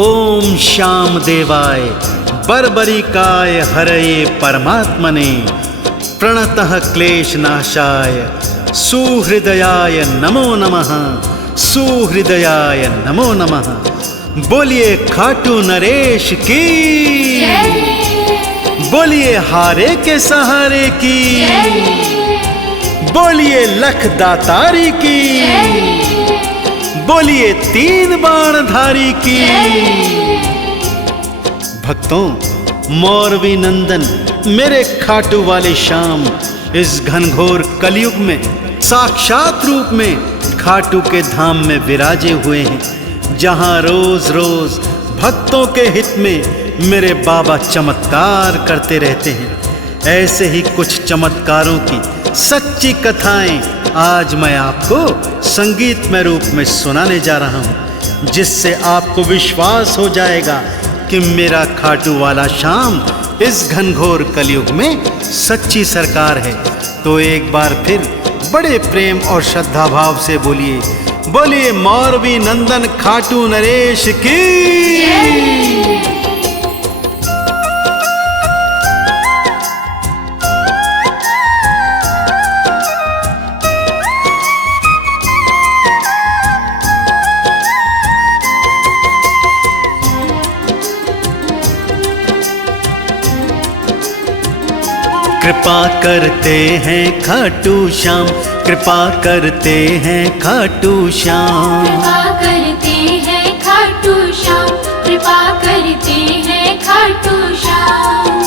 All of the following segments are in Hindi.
ओम श्याम देवाय बर्बरिकाय हरये परमात्मने प्रणतः क्लेश नाशाय सुहृदयाय नमो नमः, सुहृदयाय नमो नमः। बोलिए खाटू नरेश की, बोलिए हारे के सहारे की, बोलिए लख दातारी की, बोलिए तीन बाणधारी की। भक्तों, मौरवी नंदन मेरे खाटू वाले श्याम इस घनघोर कलयुग में साक्षात रूप में खाटू के धाम में विराजे हुए हैं, जहां रोज रोज भक्तों के हित में मेरे बाबा चमत्कार करते रहते हैं। ऐसे ही कुछ चमत्कारों की सच्ची कथाएं आज मैं आपको संगीतमय रूप में सुनाने जा रहा हूं, जिससे आपको विश्वास हो जाएगा कि मेरा खाटू वाला श्याम इस घनघोर कलयुग में सच्ची सरकार है। तो एक बार फिर बड़े प्रेम और श्रद्धा भाव से बोलिए, बोलिए मौरवी नंदन खाटू नरेश की। कृपा करते हैं खाटू श्याम, कृपा करते हैं खाटू श्याम, कृपा करते हैं खाटू श्याम, कृपा करते हैं खाटू श्याम।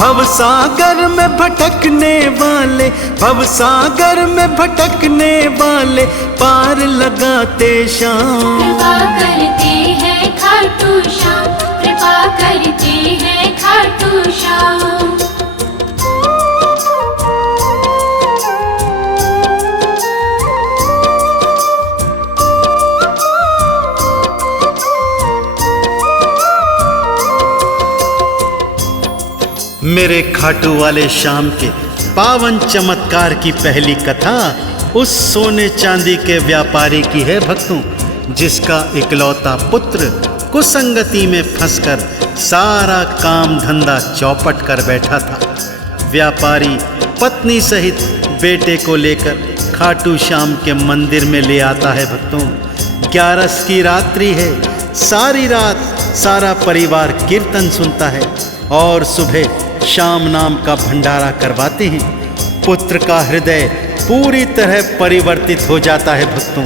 भवसागर में भटकने वाले, भवसागर में भटकने वाले पार लगाते श्याम। कृपा करते हैं खाटू श्याम, कृपा करते हैं खाटू श्याम। मेरे खाटू वाले श्याम के पावन चमत्कार की पहली कथा उस सोने चांदी के व्यापारी की है भक्तों, जिसका इकलौता पुत्र कुसंगति में फंसकर सारा काम धंधा चौपट कर बैठा था। व्यापारी पत्नी सहित बेटे को लेकर खाटू श्याम के मंदिर में ले आता है भक्तों। 11 की रात्रि है, सारी रात सारा परिवार कीर्तन सुनता है और सुबह श्याम नाम का भंडारा करवाते हैं। पुत्र का हृदय पूरी तरह परिवर्तित हो जाता है भक्तों।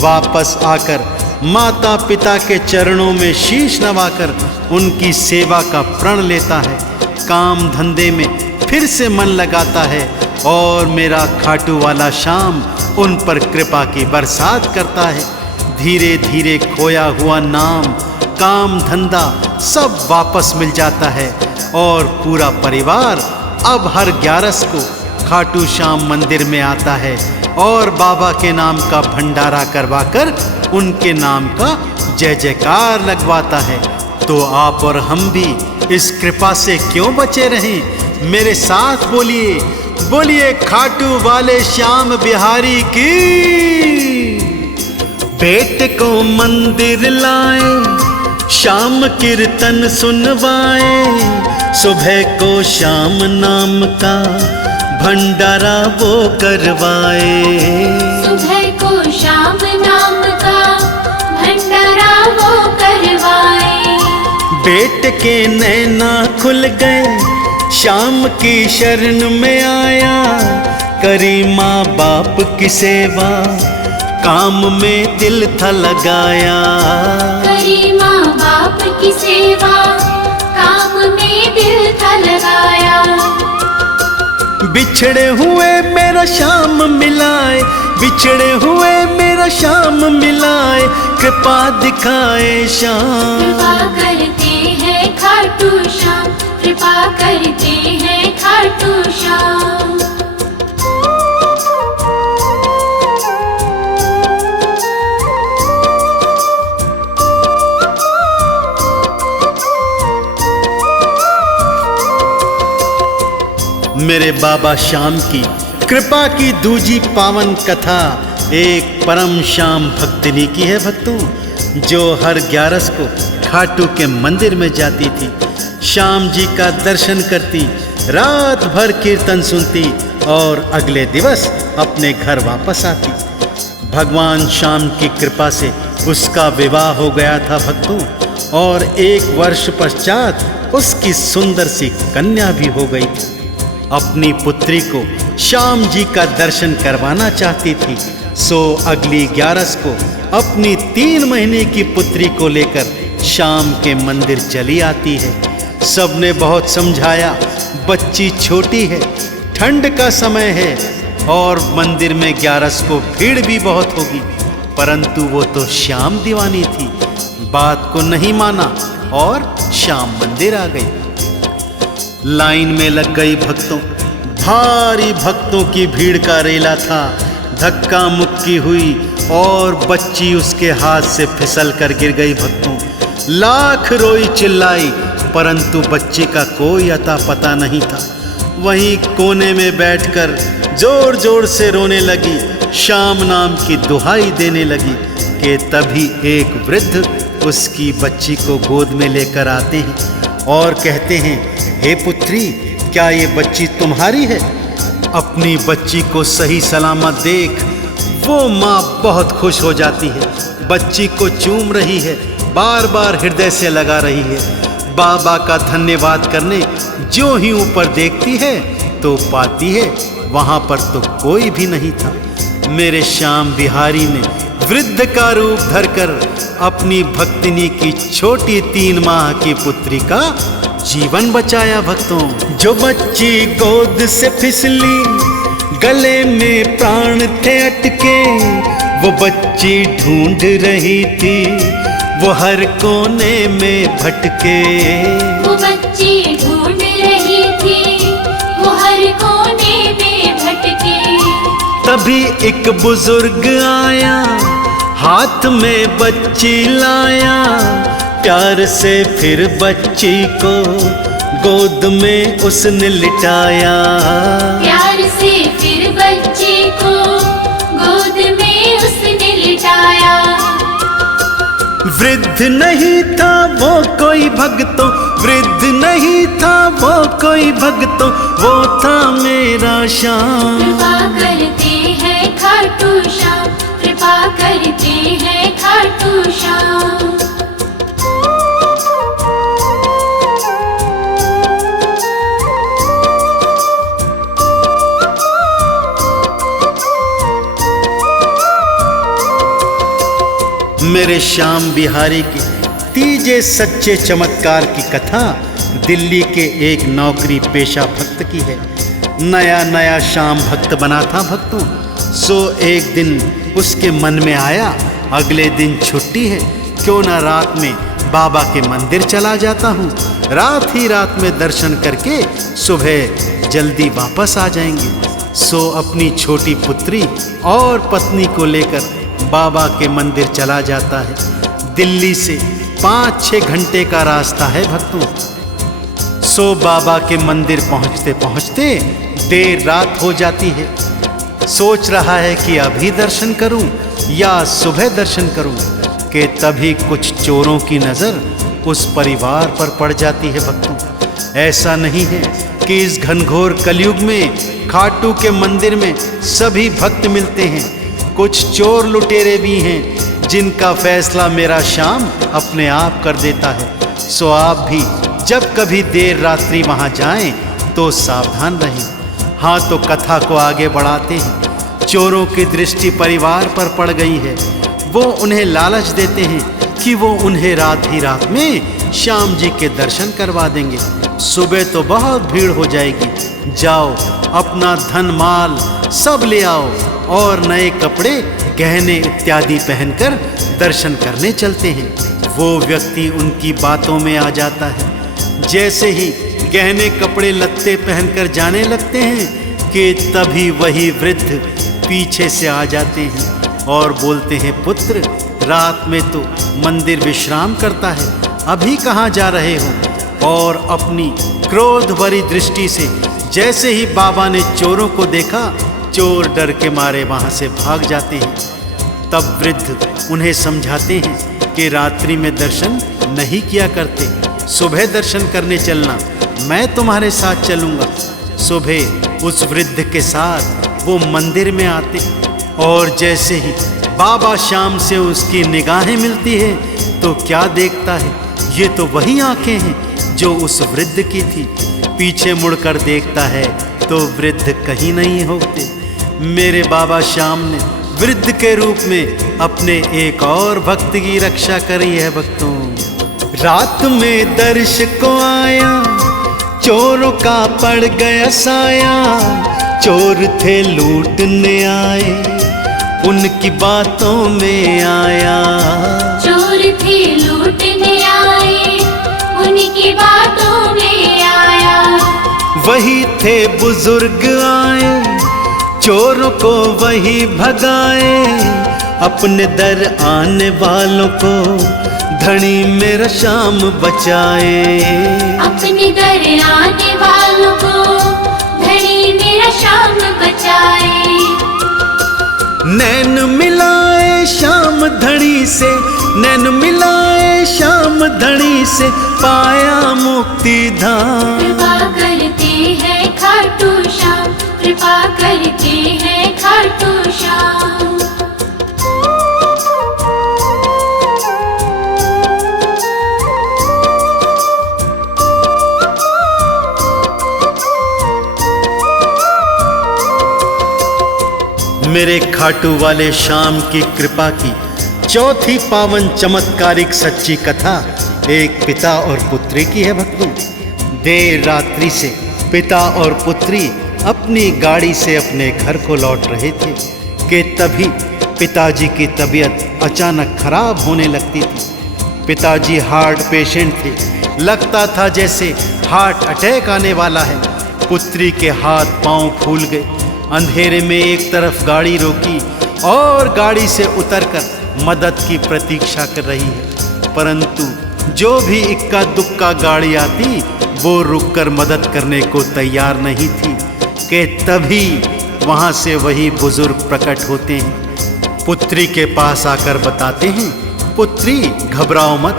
वापस आकर माता पिता के चरणों में शीश नवाकर उनकी सेवा का प्रण लेता है। काम धंधे में फिर से मन लगाता है और मेरा खाटू वाला श्याम उन पर कृपा की बरसात करता है। धीरे धीरे खोया हुआ नाम, काम धंधा सब वापस मिल जाता है और पूरा परिवार अब हर 11 को खाटू श्याम मंदिर में आता है और बाबा के नाम का भंडारा करवाकर उनके नाम का जय जयकार लगवाता है। तो आप और हम भी इस कृपा से क्यों बचे रहें? मेरे साथ बोलिए, बोलिए खाटू वाले श्याम बिहारी की। बेटे को मंदिर लाए, श्याम कीर्तन सुनवाए, सुबह को श्याम नाम का भंडारा वो करवाए। सुबह को श्याम नाम का भंडारा वो करवाए। बेटे के नैना खुल गए, श्याम की शरण में आया, करी माँ बाप की सेवा, काम में दिल था लगाया। करी माँ बाप की सेवा, काम में दिल था लगाया। बिछड़े हुए मेरा श्याम मिलाए, बिछड़े हुए मेरा श्याम मिलाए, कृपा दिखाए श्याम। कृपा करते हैं खाटू श्याम, कृपा करते हैं खाटू श्याम। मेरे बाबा श्याम की कृपा की दूजी पावन कथा एक परम श्याम भक्तिनी की है भक्तों, जो हर 11 को खाटू के मंदिर में जाती थी, श्याम जी का दर्शन करती, रात भर कीर्तन सुनती और अगले दिवस अपने घर वापस आती। भगवान श्याम की कृपा से उसका विवाह हो गया था भक्तों, और 1 वर्ष पश्चात उसकी सुंदर सी कन्या भी हो गई थी। अपनी पुत्री को श्याम जी का दर्शन करवाना चाहती थी, सो अगली 11 को अपनी 3 महीने की पुत्री को लेकर श्याम के मंदिर चली आती है। सबने बहुत समझाया, बच्ची छोटी है, ठंड का समय है और मंदिर में 11 को भीड़ भी बहुत होगी, परंतु वो तो श्याम दीवानी थी, बात को नहीं माना और श्याम मंदिर आ गई। लाइन में लग गई भक्तों, भारी भक्तों की भीड़ का रेला था। धक्का मुक्की हुई और बच्ची उसके हाथ से फिसल कर गिर गई भक्तों। लाख रोई चिल्लाई, परंतु बच्चे का कोई अता पता नहीं था। वहीं कोने में बैठकर जोर जोर से रोने लगी, श्याम नाम की दुहाई देने लगी कि तभी एक वृद्ध उसकी बच्ची को गोद में लेकर आते हैं और कहते हैं, हे पुत्री, क्या ये बच्ची तुम्हारी है? अपनी बच्ची को सही सलामत देख वो माँ बहुत खुश हो जाती है, बच्ची को चूम रही है, बार बार हृदय से लगा रही है। बाबा का धन्यवाद करने जो ही ऊपर देखती है तो पाती है वहाँ पर तो कोई भी नहीं था। मेरे श्याम बिहारी ने वृद्ध का रूप धरकर अपनी भक्तिनी की छोटी 3 माह की पुत्री का जीवन बचाया भक्तों। जो बच्ची गोद से फिसली, गले में प्राण थे अटके, वो बच्ची ढूंढ रही थी, वो हर कोने में भटके। वो बच्ची ढूंढ रही थी, वो हर कोने में भटके। तभी एक बुजुर्ग आया, हाथ में बच्ची लाया, प्यार से फिर बच्ची को गोद में उसने लिटाया। प्यार से फिर बच्ची को गोद में उसने लिटाया। वृद्ध नहीं था वो कोई भक्तों, वृद्ध नहीं था वो कोई भक्तों, वो था मेरा श्याम। कृपा करते हैं खाटू श्याम, कृपा करते हैं खाटू श्याम। मेरे श्याम बिहारी के तीजे सच्चे चमत्कार की कथा दिल्ली के एक नौकरी पेशा भक्त की है। नया नया श्याम भक्त बना था भक्तों। सो एक दिन उसके मन में आया, अगले दिन छुट्टी है, क्यों ना रात में बाबा के मंदिर चला जाता हूँ। रात ही रात में दर्शन करके सुबह जल्दी वापस आ जाएंगे। सो अपनी छोटी पुत्री और पत्नी को लेकर बाबा के मंदिर चला जाता है। दिल्ली से 5-6 घंटे का रास्ता है भक्तों। सो बाबा के मंदिर पहुंचते पहुंचते देर रात हो जाती है। सोच रहा है कि अभी दर्शन करूं या सुबह दर्शन करूं कि तभी कुछ चोरों की नज़र उस परिवार पर पड़ जाती है भक्तों। ऐसा नहीं है कि इस घनघोर कलयुग में खाटू के मंदिर में सभी भक्त मिलते हैं। कुछ चोर लुटेरे भी हैं जिनका फैसला मेरा श्याम अपने आप कर देता है। सो आप भी जब कभी देर रात्रि वहाँ जाएं तो सावधान रहें। हाँ, तो कथा को आगे बढ़ाते हैं। चोरों की दृष्टि परिवार पर पड़ गई है। वो उन्हें लालच देते हैं कि वो उन्हें रात ही रात में श्याम जी के दर्शन करवा देंगे। सुबह तो बहुत भीड़ हो जाएगी, जाओ अपना धन माल सब ले आओ और नए कपड़े गहने इत्यादि पहनकर दर्शन करने चलते हैं। वो व्यक्ति उनकी बातों में आ जाता है। जैसे ही गहने कपड़े लत्ते पहनकर जाने लगते हैं कि तभी वही वृद्ध पीछे से आ जाते हैं और बोलते हैं, पुत्र, रात में तो मंदिर विश्राम करता है, अभी कहाँ जा रहे हो? और अपनी क्रोध भरी दृष्टि से जैसे ही बाबा ने चोरों को देखा, चोर डर के मारे वहाँ से भाग जाते हैं। तब वृद्ध उन्हें समझाते हैं, कि रात्रि में दर्शन नहीं किया करते, सुबह दर्शन करने चलना, मैं तुम्हारे साथ चलूँगा। सुबह उस वृद्ध के साथ वो मंदिर में आते और जैसे ही बाबा श्याम से उसकी निगाहें मिलती है तो क्या देखता है, ये तो वही आंखें हैं जो उस वृद्ध की थी। पीछे मुड़कर देखता है तो वृद्ध कहीं नहीं होते। मेरे बाबा श्याम ने वृद्ध के रूप में अपने एक और भक्त की रक्षा करी है। भक्तों, रात में दर्श को आया, चोरों का पड़ गया साया, चोर थे लूटने आए, उनकी बातों में आया। चोर थे लूटने आए, उनकी बातों में आया। वही थे बुजुर्ग आए, चोरों को वही भगाए, अपने दर आने वालों को धनी मेरा श्याम बचाए। अपने दर आने वालों को धनी मेरा श्याम बचाए। नैन मिलाए श्याम धनी से, नैन मिलाए श्याम धनी से, पाया मुक्ति धाम। कृपा करते हैं खाटू श्याम, कृपा करते हैं खाटू श्याम। मेरे खाटू वाले श्याम की कृपा की चौथी पावन चमत्कारिक सच्ची कथा एक पिता और पुत्री की है। भक्तों, देर रात्रि से पिता और पुत्री अपनी गाड़ी से अपने घर को लौट रहे थे कि तभी पिताजी की तबीयत अचानक खराब होने लगती थी। पिताजी हार्ट पेशेंट थे, लगता था जैसे हार्ट अटैक आने वाला है। पुत्री के हाथ पांव फूल गए। अंधेरे में एक तरफ गाड़ी रोकी और गाड़ी से उतरकर मदद की प्रतीक्षा कर रही है, परंतु जो भी इक्का दुक्का गाड़ी आती वो रुककर मदद करने को तैयार नहीं थी कि तभी वहां से वही बुजुर्ग प्रकट होते हैं। पुत्री के पास आकर बताते हैं, पुत्री घबराओ मत,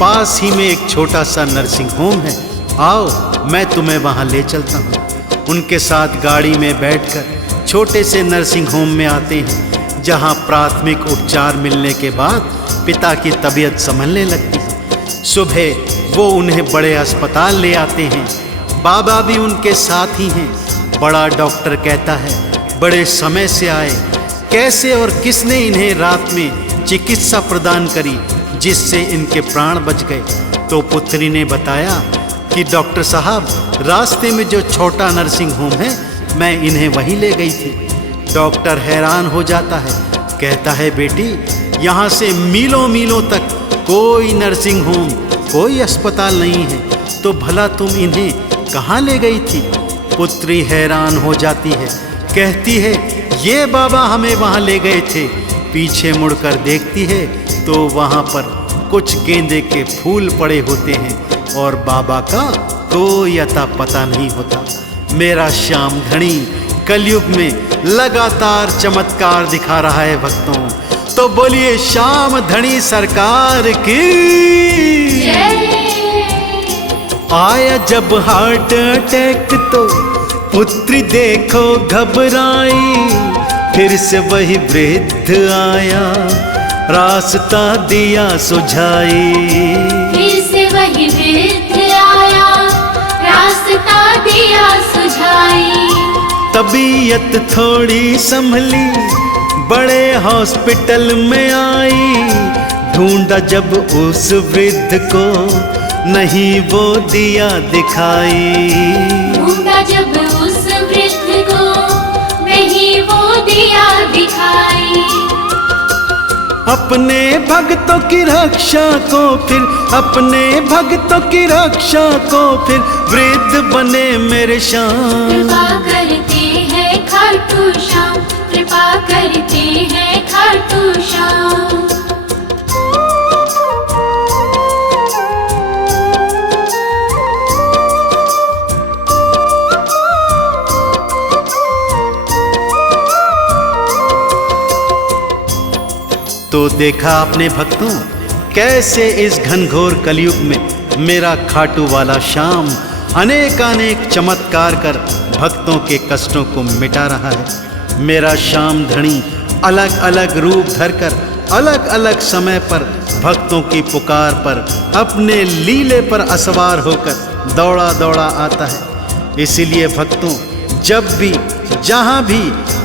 पास ही में एक छोटा सा नर्सिंग होम है, आओ मैं तुम्हें वहां ले चलता हूँ। उनके साथ गाड़ी में बैठकर छोटे से नर्सिंग होम में आते हैं, जहां प्राथमिक उपचार मिलने के बाद पिता की तबीयत संभलने लगती है। सुबह वो उन्हें बड़े अस्पताल ले आते हैं, बाबा भी उनके साथ ही हैं। बड़ा डॉक्टर कहता है, बड़े समय से आए, कैसे और किसने इन्हें रात में चिकित्सा प्रदान करी जिससे इनके प्राण बच गए। तो पुत्री ने बताया कि डॉक्टर साहब, रास्ते में जो छोटा नर्सिंग होम है मैं इन्हें वहीं ले गई थी। डॉक्टर हैरान हो जाता है, कहता है बेटी, यहाँ से मीलों मीलों तक कोई नर्सिंग होम, कोई अस्पताल नहीं है, तो भला तुम इन्हें कहाँ ले गई थी। पुत्री हैरान हो जाती है, कहती है ये बाबा हमें वहाँ ले गए थे। पीछे मुड़कर देखती है तो वहाँ पर कुछ गेंदे के फूल पड़े होते हैं और बाबा का कोई अता पता नहीं होता। मेरा श्याम धनी कलयुग में लगातार चमत्कार दिखा रहा है। भक्तों, तो बोलिए श्याम धनी सरकार की। आया जब हार्ट अटैक तो पुत्री देखो घबराई, फिर से वही वृद्ध आया, रास्ता दिया सुझाई। फिर से वही वृद्ध आया, रास्ता दिया सुझाई। तबीयत थोड़ी संभली, बड़े हॉस्पिटल में आई, ढूंढा जब उस वृद्ध को, नहीं वो दिया दिखाई। ढूंढा जब उस वृद्ध को, नहीं वो दिया दिखाई। अपने भक्तों की रक्षा को फिर, अपने भक्तों की रक्षा को फिर, वृद्ध बने मेरे श्याम। कृपा करते हैं खाटू श्याम, कृपा करते हैं खाटू श्याम। तो देखा आपने भक्तों, कैसे इस घनघोर कलयुग में मेरा खाटू वाला श्याम अनेकानेक चमत्कार कर भक्तों के कष्टों को मिटा रहा है। मेरा श्याम धणी अलग अलग रूप धरकर अलग अलग समय पर भक्तों की पुकार पर अपने लीले पर असवार होकर दौड़ा दौड़ा आता है। इसीलिए भक्तों, जब भी जहाँ भी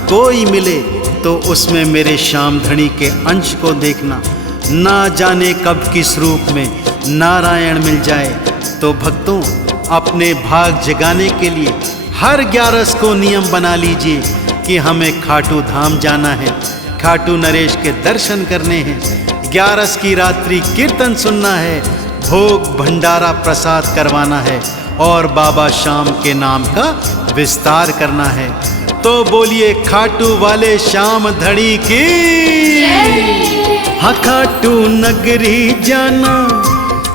कोई मिले तो उसमें मेरे श्याम धणी के अंश को देखना। ना जाने कब किस रूप में नारायण मिल जाए। तो भक्तों, अपने भाग जगाने के लिए हर 11 को नियम बना लीजिए कि हमें खाटू धाम जाना है, खाटू नरेश के दर्शन करने हैं, 11 की रात्रि कीर्तन सुनना है, भोग भंडारा प्रसाद करवाना है और बाबा श्याम के नाम का विस्तार करना है। तो बोलिए खाटू वाले श्याम धड़ी की। हाँ, खाटू नगरी जाना,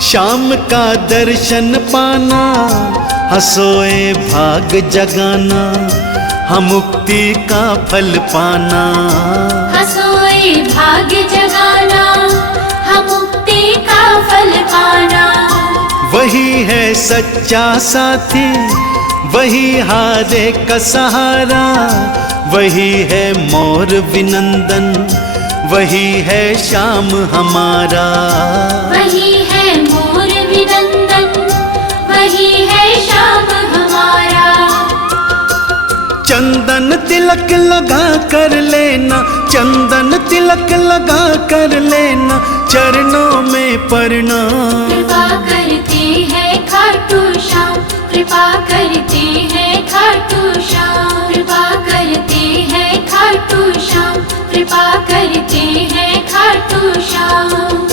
श्याम का दर्शन पाना, हंसोए भाग जगाना, हम मुक्ति का फल पाना। हंसोए भाग्य जगाना, हम मुक्ति का फल पाना। वही है सच्चा साथी, वही हारे का सहारा, वही है मोर विनंदन, वही है श्याम हमारा। वही है मोर विनंदन, वही है श्याम हमारा। चंदन तिलक लगा कर लेना, चंदन तिलक लगा कर लेना, चरणों में प्रणाम। कृपा करते हैं खाटू श्याम, कृपा करते हैं खाटू श्याम, कृपा करते हैं खाटू श्याम, कृपा करते हैं खाटू श्याम।